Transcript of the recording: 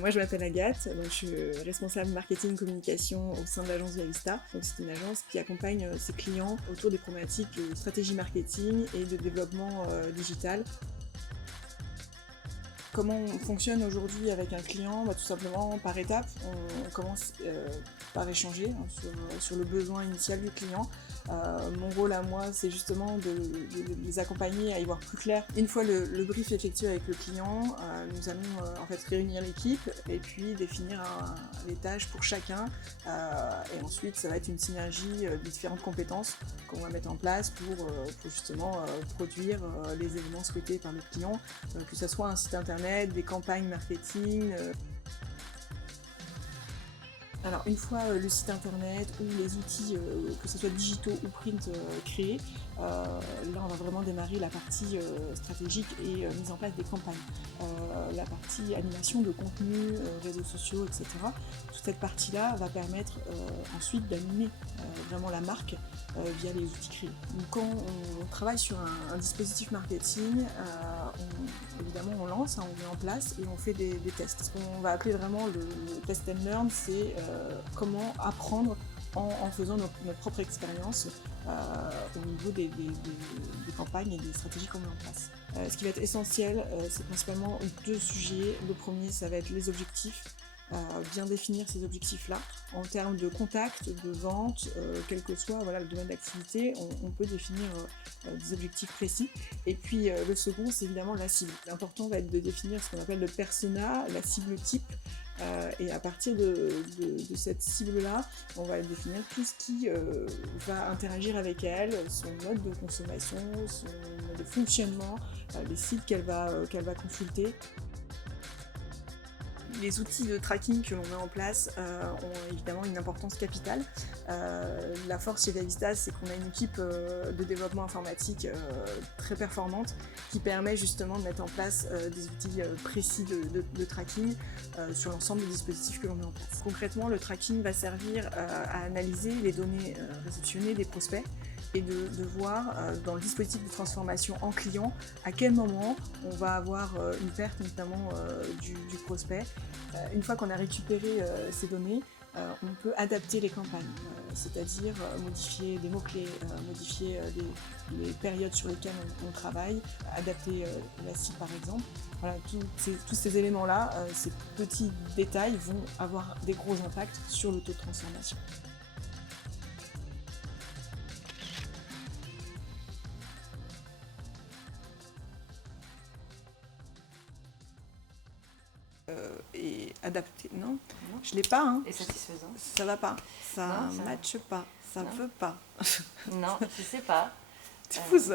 Moi, je m'appelle Agathe, donc je suis responsable marketing communication au sein de l'agence Via Vista. Donc, c'est une agence qui accompagne ses clients autour des problématiques de stratégie marketing et de développement digital. Comment on fonctionne aujourd'hui avec un client? Tout simplement par étapes. On commence par échanger sur le besoin initial du client. Mon rôle à moi, c'est justement de les accompagner à y voir plus clair. Une fois le brief effectué avec le client, nous allons en fait réunir l'équipe et puis définir les tâches pour chacun. Et ensuite, ça va être une synergie de différentes compétences qu'on va mettre en place pour justement produire les éléments souhaités par le client, que ce soit un site internet, des campagnes marketing. Alors une fois le site internet ou les outils, que ce soit digitaux ou print, créés, là on va vraiment démarrer la partie stratégique et mise en place des campagnes. La partie animation de contenu, réseaux sociaux, etc. Toute cette partie-là va permettre ensuite d'animer vraiment la marque via les outils créés. Donc quand on travaille sur un dispositif marketing, évidemment on lance, on met en place et on fait des tests. Ce qu'on va appeler vraiment le test and learn, c'est comment apprendre en faisant notre propre expérience au niveau des campagnes et des stratégies qu'on met en place. Ce qui va être essentiel, c'est principalement deux sujets. Le premier, ça va être les objectifs. Bien définir ces objectifs-là. En termes de contact, de vente, quel que soit le domaine d'activité, on peut définir des objectifs précis. Et puis le second, c'est évidemment la cible. L'important va être de définir ce qu'on appelle le persona, la cible type. Et à partir de cette cible-là, on va définir tout ce qui va interagir avec elle, son mode de consommation, son mode de fonctionnement, les sites qu'elle va consulter. Les outils de tracking que l'on met en place ont évidemment une importance capitale. La force chez Via Vista, c'est qu'on a une équipe de développement informatique très performante qui permet justement de mettre en place des outils précis de tracking sur l'ensemble des dispositifs que l'on met en place. Concrètement, le tracking va servir à analyser les données réceptionnées des prospects et de voir dans le dispositif de transformation en client à quel moment on va avoir une perte notamment du prospect. Une fois qu'on a récupéré ces données, on peut adapter les campagnes, c'est-à-dire modifier des mots-clés, modifier les périodes sur lesquelles on travaille, adapter la cible par exemple. Voilà, tous ces éléments-là, ces petits détails vont avoir des gros impacts sur le taux de transformation. Et adapté. Non, je l'ai pas. Hein. Et satisfaisant. Ça va pas. Ça matche pas. Ça veut pas. Non, je sais pas. Tu pousses.